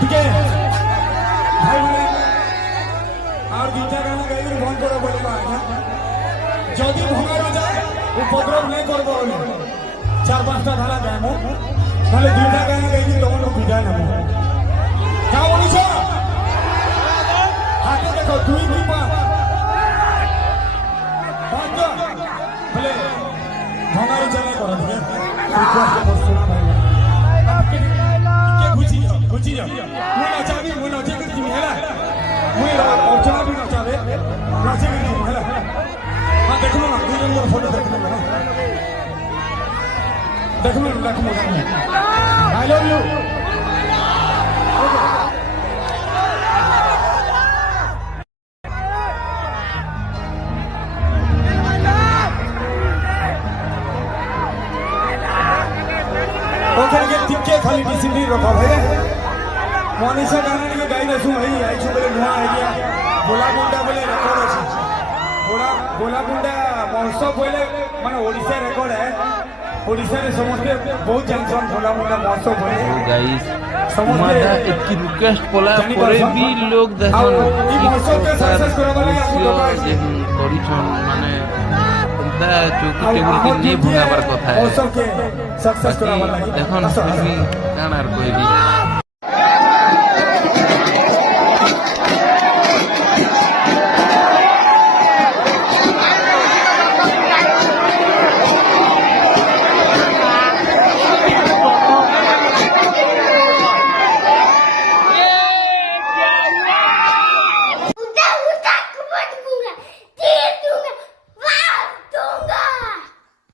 ଟିକେ ଭାଇମାନେ আর দুইটা গান গাইলে বন্ধ করে বলবা আজ্ঞা যদি ভঙ্গার যায় উপদ্রব নাই করব বলে চার পাঁচটা ধারা গাইমু তাহলে দুইটা গান গাইলে তখন বিদায় নেব তা বলিস হাতে দেখো দুই দুই পাঁচ বলে ভঙ্গার চালাই করা দিবে ঘুচি যাও মুই নচাবি তুমি হেলা মুই অর্চনা भी नचावे नाचे भी नहीं है हां देखो ना दो जन फोटो देखो ना देखो आई लव यू ओके के टिके खाली डिसिप्लिन रखो भाई मनीषा गाना के गाई दसु भाई आई छु बोले नुआ आइडिया गोलागुंडा बोले रेकर्ड अछि गोलागुंडा महोत्सव बोले माने ओडिसा रेकर्ड है ओडिसा रे समस्त बहुत जानसन गोलागुंडा महोत्सव बोले गाइस समाधा इतकी रिक्वेस्ट पोला परे भी लोग देखन ई महोत्सव के सक्सेस करबा लागि आपको जे करिछन माने दा जो टेबल के नहीं भंगाबार कथा है महोत्सव के सक्सेस करबा लागि देखन भी कानार कोई भी